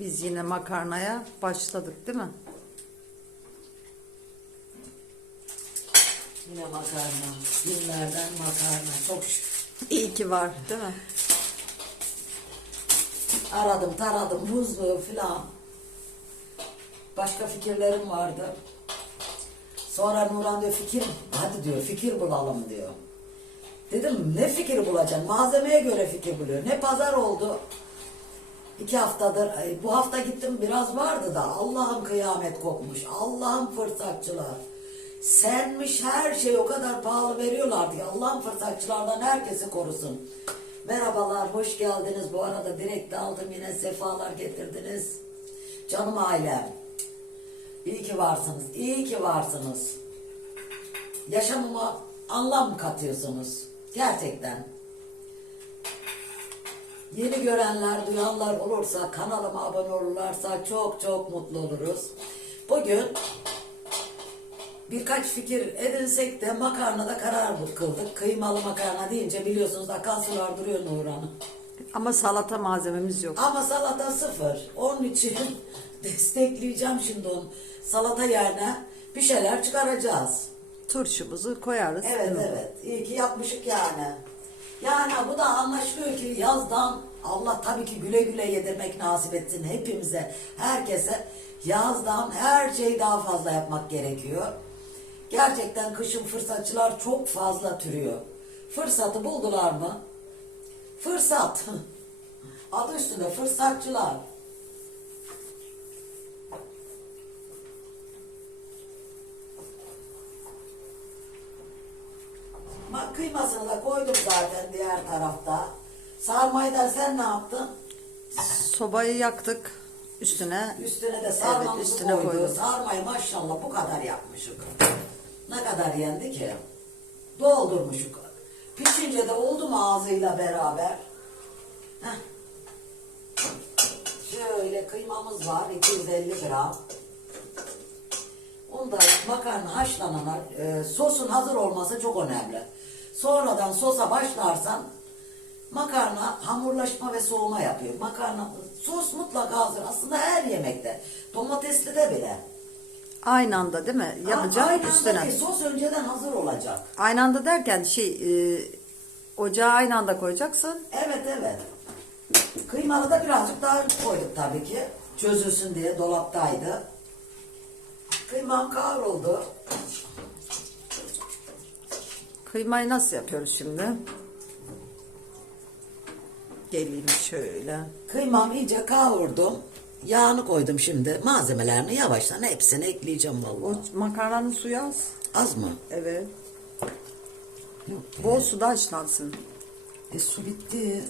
Biz yine makarnaya başladık değil mi? Yine makarna. Günlerden makarna. Çok şükür. İyi ki var değil mi? Aradım taradım buzluğu filan. Başka fikirlerim vardı. Sonra Nurhan diyor fikir, hadi diyor fikir bulalım diyor. Dedim ne fikir bulacaksın? Malzemeye göre fikir buluyor. Ne pazar oldu. İki haftadır, bu hafta gittim biraz vardı da Allah'ım kıyamet kopmuş. Allah'ım fırsatçılar. Senmiş her şey o kadar pahalı veriyorlardı ki Allah'ım fırsatçılardan herkesi korusun. Merhabalar, hoş geldiniz. Bu arada direkt aldım yine sefalar getirdiniz. Canım ailem. İyi ki varsınız, iyi ki varsınız. Yaşamıma anlam katıyorsunuz. Gerçekten. Yeni görenler, duyanlar olursa, kanalıma abone olurlarsa çok çok mutlu oluruz. Bugün birkaç fikir edinsek de makarnada karar kıldık. Kıymalı makarna deyince biliyorsunuz akan sular duruyor Nurhan'ın. Ama salata malzememiz yok. Ama salata sıfır. Onun için destekleyeceğim şimdi onu. Salata yerine bir şeyler çıkaracağız. Turşumuzu koyarız. Evet evet. İyi ki yapmışık yani. Yani bu da anlaşılıyor ki yazdan Allah tabii ki güle güle yedirmek nasip etsin hepimize, herkese. Yazdan her şeyi daha fazla yapmak gerekiyor. Gerçekten kışın fırsatçılar çok fazla türüyor. Fırsatı buldular mı? Fırsat. Adı üstünde fırsatçılar. Kıymasını da koydum zaten diğer tarafta. Sarmayı da sen ne yaptın? Sobayı yaktık. Üstüne Üstüne de sarmamızı Evet, üstüne koyduk. koydum. Sarmayı maşallah bu kadar yapmışık. Ne kadar yendi ki? Doldurmuşuk. Pişince de oldu mu ağzıyla beraber? Heh. Şöyle kıymamız var 250 gram. Onda makarna haşlanana e, sosun hazır olması çok önemli. Sonradan sosa başlarsan makarna hamurlaşma ve soğuma yapıyor. Makarna sos mutlaka hazır. Aslında her yemekte. Domatesli de bile. aynı anda değil mi? Yapacağım Aynı anda üstüne. değil, sos önceden hazır olacak. Aynı anda derken şey e, ocağa aynı anda koyacaksın. Evet evet. Kıymalı da birazcık daha koyduk tabii ki. Çözülsün diye dolaptaydı. Kıymam kavruldu. Kıymayı nasıl yapıyoruz şimdi? Geleyim şöyle. Kıymam iyice kavurdum. Yağını koydum şimdi. Malzemelerini yavaştan hepsini ekleyeceğim O vallahi. makarnanın suyu az. Az mı? Evet. Yok. Bol suda haşlansın. E su bitti.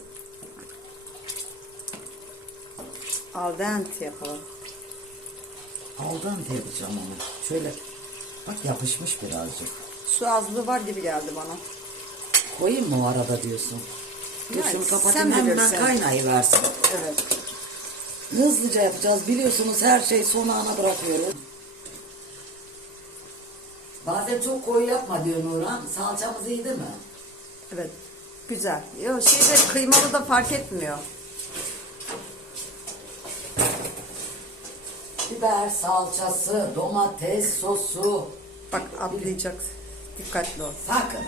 Al dente yapalım. Aldan yapacağım onu. Şöyle bak yapışmış birazcık. Su azlığı var gibi geldi bana. Koyayım mı o arada diyorsun? Dur Yani kapatayım hemen kaynayıversin. Evet. Hızlıca yapacağız. Biliyorsunuz her şey son ana bırakıyoruz. Bazen çok koyu yapma diyor Nurhan. Salçamız iyi değil mi? Evet. Güzel. Yo şeyde kıymalı da fark etmiyor. Biber, salçası, domates, sosu. Bak atlayacak. Dikkatli ol. Sakın.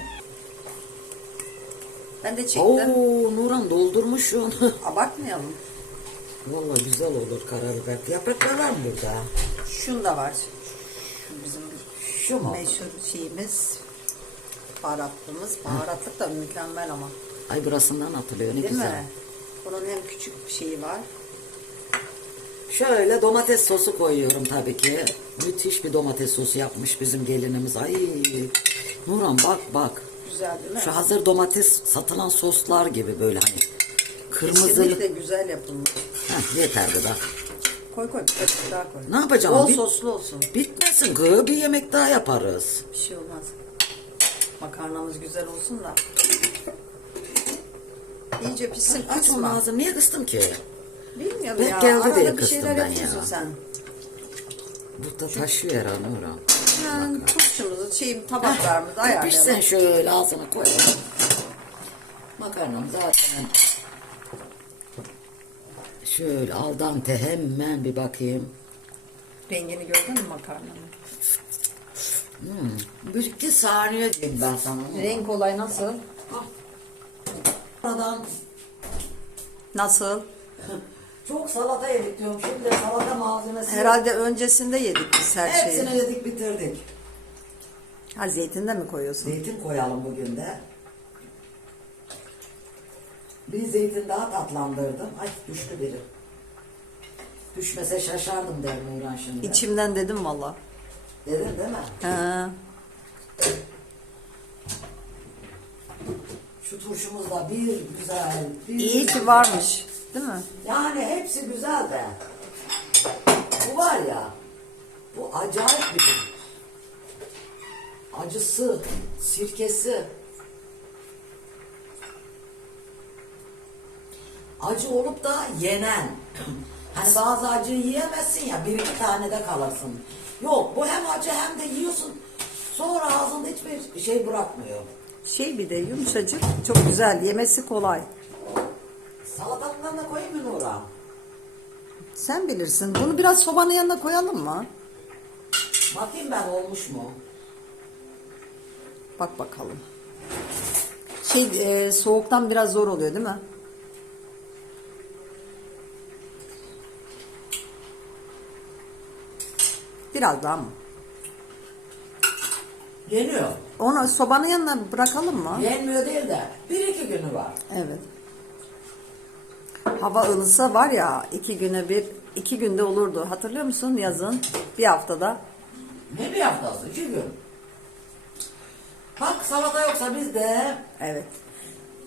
Ben de çektim. Oo Nurhan doldurmuşsun. Abartmayalım. Vallahi güzel olur karabiber. Yapraklar var mı burada? Şunda var. Şu bizim Şu mu? meşhur şeyimiz. Baharatlımız. Baharatlık da mükemmel ama. Ay burasından atılıyor ne Değil güzel. mi? Bunun hem küçük bir şeyi var. Şöyle domates sosu koyuyorum tabii ki. Müthiş bir domates sosu yapmış bizim gelinimiz. Ay Nurhan bak bak. Güzel değil mi? Şu hazır domates satılan soslar gibi böyle hani kırmızılı. Kesinlikle güzel yapılmış. Heh, yeter bu da. Koy koy. Bir daha koy. Ne yapacağım? Bol Bir- soslu olsun. Bitmesin gı bir yemek daha yaparız. Bir şey olmaz. Makarnamız güzel olsun da. İyice pişsin Aç onu kısma. ağzını niye kıstım ki? Bilmiyorum Ben ya. geldi Arada diye bir ben yapıyorsun ya. sen. Burada taşıyor herhalde Nurhan. Yani turşumuzu, şeyim, tabaklarımızı Pişsen ayarlayalım. şöyle ağzına koyalım. Makarnam zaten Şöyle al dante hemen bir bakayım. Rengini gördün mü makarnanın? Hmm. Bir iki saniye diyeyim ben sana. Renk olay nasıl? Aradan Nasıl? çok salata yedik diyorum. Şimdi salata malzemesi. Herhalde öncesinde yedik biz her Hepsini şeyi. yedik bitirdik. Ha zeytin de mi koyuyorsun? Zeytin koyalım bugün de. Bir zeytin daha tatlandırdım. Ay düştü biri. Düşmese şaşardım der Nurhan şimdi. İçimden dedim valla. Dedin değil mi? Ha. Şu turşumuz da bir güzel. Bir İyi ki varmış. Değil mi? Yani hepsi güzel de. Bu var ya. Bu acayip bir şey. Acısı, sirkesi. Acı olup da yenen. Hani bazı acıyı yiyemezsin ya bir iki tane de kalırsın. Yok bu hem acı hem de yiyorsun. Sonra ağzında hiçbir şey bırakmıyor. Şey bir de yumuşacık. Çok güzel. Yemesi kolay. Da koyayım mı Nurhan? Sen bilirsin. Bunu biraz sobanın yanına koyalım mı? Bakayım ben olmuş mu? Bak bakalım. Şey e, soğuktan biraz zor oluyor değil mi? Biraz daha mı? Yeniyor. Onu sobanın yanına bırakalım mı? Yenmiyor değil de bir iki günü var. Evet. Hava ılısa var ya iki güne bir, iki günde olurdu. Hatırlıyor musun yazın? Bir haftada. Ne bir haftası? iki gün. Bak salata yoksa biz de Evet.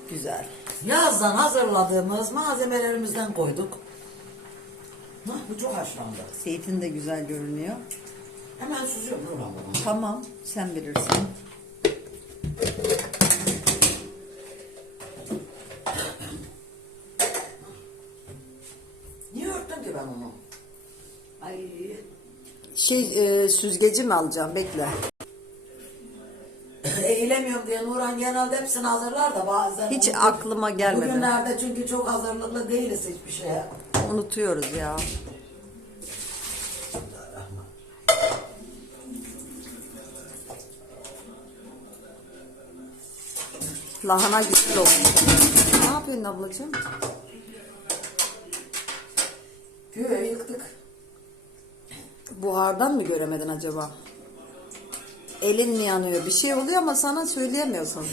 Güzel. yazdan hazırladığımız malzemelerimizden koyduk. Hah, bu çok haşlandı. Zeytin de güzel görünüyor. Hemen süzüyorum Nurhan. Tamam, sen bilirsin. Şey e, süzgeci mi alacağım? Bekle. Eğilemiyorum diye Nurhan genelde hepsini hazırlar da bazen. Hiç aklıma gelmedi. Bugünlerde çünkü çok hazırlıklı değiliz hiçbir şeye. Unutuyoruz ya. Lahana güzel olmuş. Ne yapıyorsun ablacığım? Güve yıktık. Buhardan mı göremedin acaba? Elin mi yanıyor? Bir şey oluyor ama sana söyleyemiyorsun.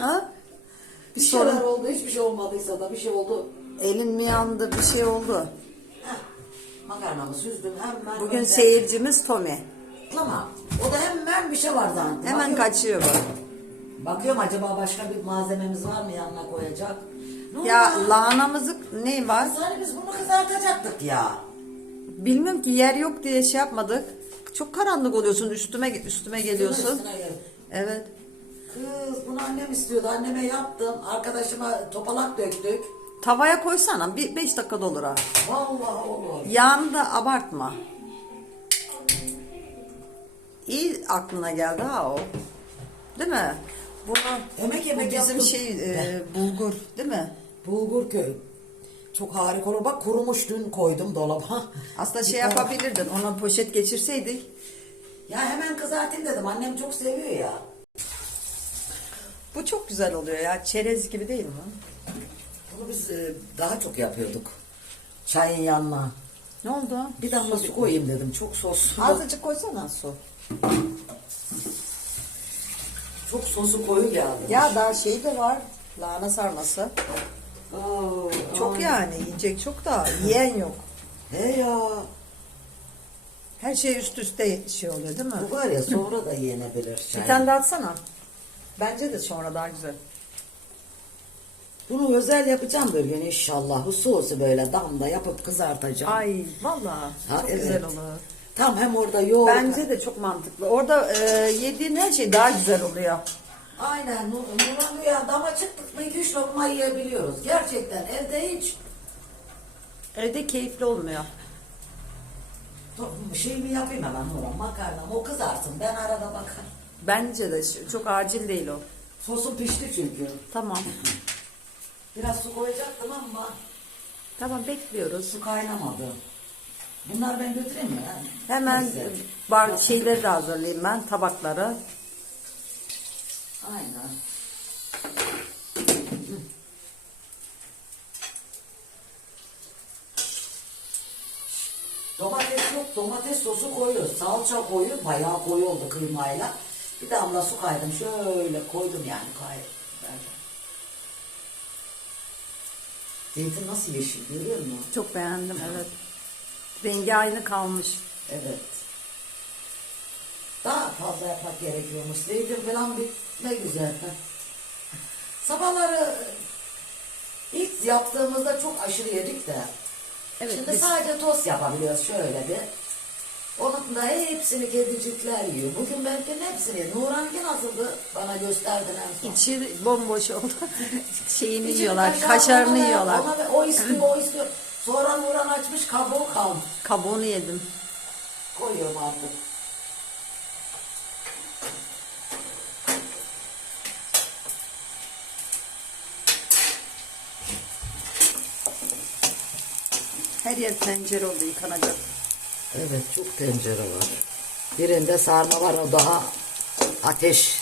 Ha? Bir Bir sorun. oldu hiçbir şey olmadıysa da bir şey oldu. Elin mi yandı? Bir şey oldu. Heh, Makarnamı süzdüm hemen. Bugün önce- seyircimiz Tommy. Ama o da hemen bir şey var zaten. Hemen Bakıyorum- kaçıyor bak. Bakıyorum acaba başka bir malzememiz var mı yanına koyacak? Ne Ya lahanamızı ne var? Hani biz bunu kızartacaktık ya. Bilmiyorum ki yer yok diye şey yapmadık. Çok karanlık oluyorsun üstüme üstüme geliyorsun. Üstüne gel. Evet. Kız bunu annem istiyordu. Anneme yaptım. Arkadaşıma topalak döktük. Tavaya koysana bir 5 dakikada olur ha. Vallahi olur. Yağını da abartma. İyi aklına geldi ha o. Değil mi? Bunu Yemek bu yemek bizim yaptım. şey e, bulgur değil mi? Bulgur köy. Çok harika olur. Bak kurumuş dün koydum dolaba. Aslında şey yapabilirdin. Ona poşet geçirseydik. Ya hemen kızartayım dedim. Annem çok seviyor ya. Bu çok güzel oluyor ya. Çerez gibi değil mi? Bunu biz e, daha çok yapıyorduk. Çayın yanına. Ne oldu? Bir damla su koyayım dedim. Çok soslu. Azıcık koysana su. Çok sosu koyu geldi. Ya daha şey de var. Lahana sarması. Oo, Çok yani yiyecek çok da yiyen yok. He ya. Her şey üst üste şey oluyor değil mi? Bu var ya sonra da yenebilir çay. Bir tane daha atsana. Bence de sonra daha güzel. Bunu özel yapacağım bir gün inşallah. Bu sosu böyle damda yapıp kızartacağım. Ay valla Ha, çok evet. güzel olur. Tam hem orada yoğurt. Bence de çok mantıklı. Orada e, yediğin her şey daha güzel oluyor. Aynen. Nur- Nurhan ya dama çıktık mı iki üç lokma yiyebiliyoruz. Gerçekten evde hiç Evde keyifli olmuyor. Dur, şey mi yapayım hemen Nurhan makarnam o kızarsın ben arada bakarım. Bence de çok acil değil o. Sosun pişti çünkü. Tamam. Biraz su koyacaktım ama Tamam bekliyoruz. Su kaynamadı. Bunlar ben götüreyim mi? ya? Hemen Neyse. bar şeyleri de hazırlayayım ben tabakları. Aynen. Domates yok, domates sosu koyuyoruz. Salça koyuyor, bayağı koyu oldu kıymayla. Bir damla su kaydım, şöyle koydum yani kay. Zeytin nasıl yeşil görüyor musun? Çok beğendim evet. Rengi aynı kalmış. Evet. Fazla yapmak gerekiyormuş. Zeytin falan bitme güzel. Sabahları ilk yaptığımızda çok aşırı yedik de. Evet, Şimdi biz- sadece tost yapabiliyoruz şöyle bir. Onun da hepsini kedicikler yiyor. Bugün benimkinin hepsini. Nuran'ınki nasıldı? Bana gösterdin en son. İçi bomboş oldu. Şeyini İçini yiyorlar, kaşar, kaşarını ver, yiyorlar. ona ver, o istiyor, o istiyor. Sonra Nuran açmış kabuğu kalmış. Kabuğunu yedim. Koyuyorum artık. Her yer tencere oldu yıkanacak. Evet çok tencere var. Birinde sarma var o daha ateş.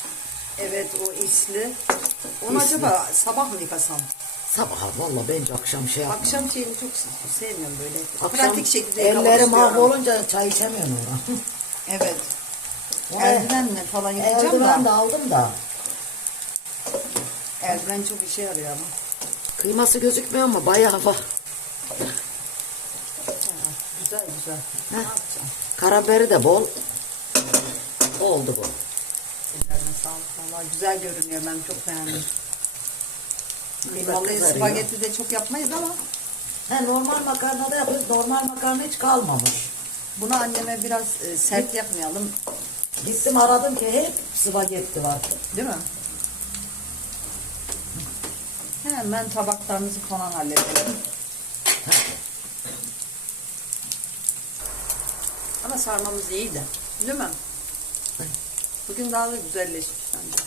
Evet o isli. Onu acaba sabah mı yıkasam? Sabah valla bence akşam şey yapma. Akşam şeyini çok sevmiyorum böyle. Akşam Pratik şekilde yıkamak elleri istiyorum. mahvolunca çay içemiyorum ona. Evet. Ona- Eldivenle falan yıkayacağım Eldiven de da. aldım da. Eldiven çok işe yarıyor ama. Kıyması gözükmüyor ama bayağı var. Güzel. Ne yapacağım? Karabiberi de bol. Oldu bu. Ellerine sağlık valla güzel görünüyor ben çok beğendim. Kıymalı spagetti de çok yapmayız ama He, normal makarna da yapıyoruz. Normal makarna hiç kalmamış. bunu anneme biraz e, sert yapmayalım Gittim aradım ki hep spagetti var. değil mi? Hemen tabaklarımızı falan halledelim. Ama sarmamız iyi de değil mi? Bugün daha da güzelleşmiş bence.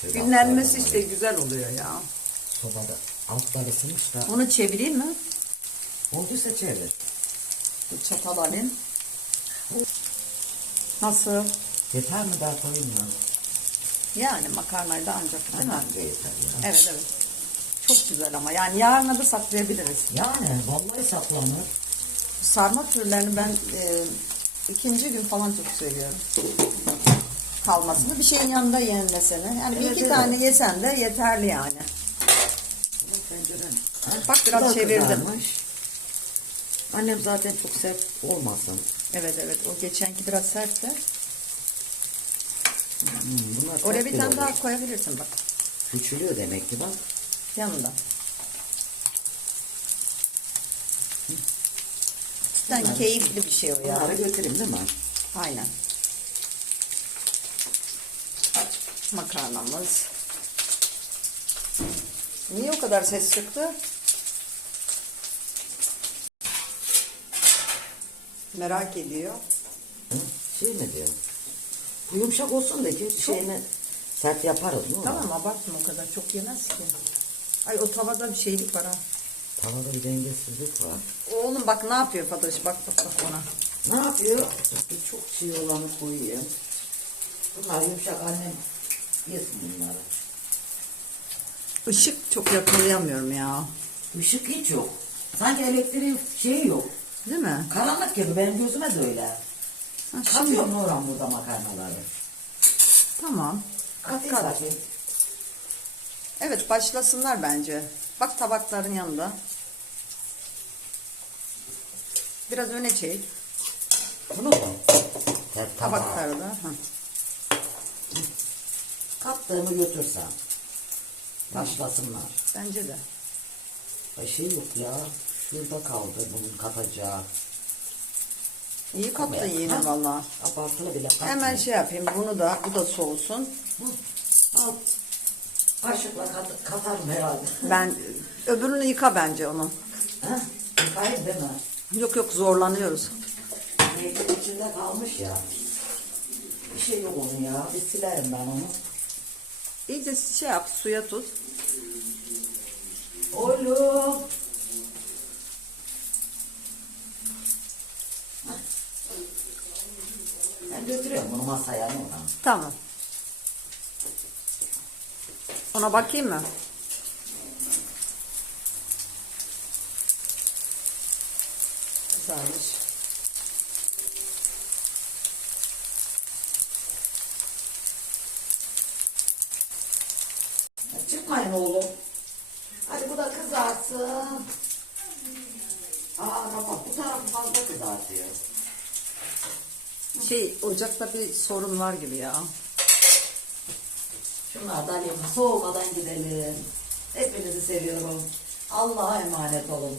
Şöyle Günlenmesi altlarına işte güzel oluyor ya. Sobada altlar ısınmış da. Onu çevireyim mi? Olduysa çevir. Bu çatal alayım. Nasıl? Yeter mi daha koyayım mı? Yani makarnayı da ancak değil mi? Yeter ya. Evet evet. Çok güzel ama yani yarına da saklayabiliriz. Yani vallahi saklanır. Sarma türlerini ben e, ikinci gün falan çok seviyorum. Kalmasını. Bir şeyin yanında yenmesini. Yani bir Evet, iki evet. tane yesen de yeterli yani. Bak biraz çevirdim. kızarmış. Annem zaten çok sert olmasın. Evet evet o geçenki biraz sertti. Hmm, bunlar Oraya sert bir tane olur. daha koyabilirsin bak. Küçülüyor demek ki bak. Yanında. Cidden keyifli bir şey o ya. Bunları götüreyim değil mi? Aynen. Makarnamız. Niye o kadar ses çıktı? Merak ediyor. Hı? Şey mi diyor? Bu yumuşak olsun da ki şeyini sert yaparız değil mi? Tamam abartma o kadar çok yemez ki. Ay o tavada bir şeylik var ha. Tavada bir dengesizlik var. Oğlum bak ne yapıyor Fatoş bak bak bak ona. Ne yapıyor? Bir çok çiğ olanı koyuyor. Bunlar yumuşak annem yesin bunları. Işık çok yakalayamıyorum ya. Işık hiç yok. Sanki elektriğin şeyi yok. Değil mi? Karanlık gibi benim gözüme de öyle. Ha, şimdi, Katıyorum Nurhan burada makarnaları. tamam. Katayım Kat. bakayım. Evet başlasınlar bence. Bak tabakların yanında. Biraz öne çek. Bunu mu? Tabakları da. Hı. Kattığımı götürsem. Başlasınlar. Bence de. Ay şey yok ya. Şurada kaldı bunun katacağı. İyi kattın Ha? yine valla. Abartılı bile katmıyor. Hemen şey yapayım. Bunu da bu da soğusun. Hı. Al. Harçlıkla kat, katarım herhalde. Ben öbürünü yıka bence onu. Ha? Yıkayım değil mi? Yok yok zorlanıyoruz. Ne, içinde kalmış ya. Bir şey yok onun ya. Bir silerim ben onu. İyice şey yap suya tut. Oğlum. Ben götürüyorum bunu masaya ne olan. Tamam. Ona bakayım mı? Güzelmiş. Çıkmayın oğlum. Hadi bu da kızarsın. Aa bak bu tarafı fazla kızartıyor. Şey ocakta bir sorun var gibi ya. Şunlardan yapın. Soğumadan gidelim. Hepinizi seviyorum. Allah'a emanet olun.